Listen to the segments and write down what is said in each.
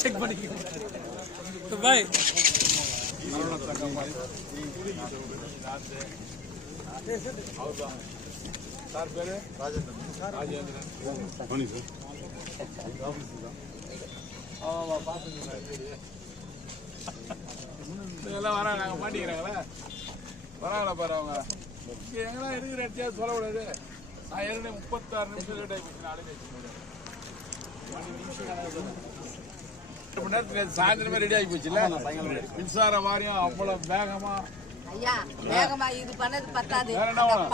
Check பண்ணி bye sir பேரு ராஜேந்திரன் இதெல்லாம் வராங்க மாட்டிக்கிறாங்களா வராங்களா பாரு அவங்க எங்கெல்லாம் இருக்கிற இடத்தையாவது சொல்லக்கூடாது. நான் ஏற்கனவே 36 நிமிஷம் லேட் ஆகி போச்சு. நாளைக்கு சாயந்தரமே ரெடி ஆகி போச்சு. மின்சார வாரியம் அவ்வளவு வேகமா வேகமா இது பண்ணது பத்தாது.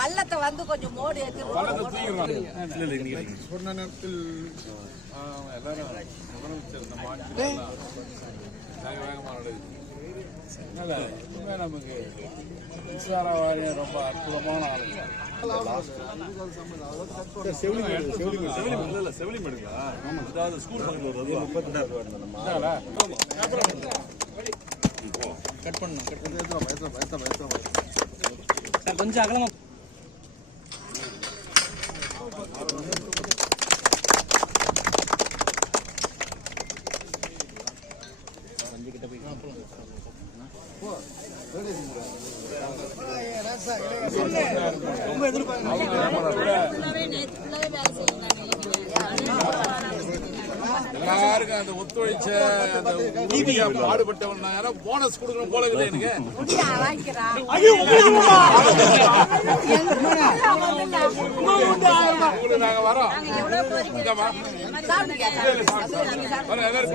பள்ளத்தை வந்து கொஞ்சம் மோடி பள்ளத்தை தூக்கிடுறாங்க. சொன்ன நேரத்தில் எல்லாரும் முதலமைச்சர் இந்த மாநிலம் வேகமா நடக்குது. அதனால நமக்கு மின்சார வாரியம் ரொம்ப அற்புதமான ஆளுங்க. கொஞ்சம் அகலமா எல்லாருக்கும் அந்த ஒத்துழைச்ச பாடுபட்டவன் போனஸ் கொடுக்கணும் போல இல்லை எனக்கு. நாங்க வரோம் எல்லாரும்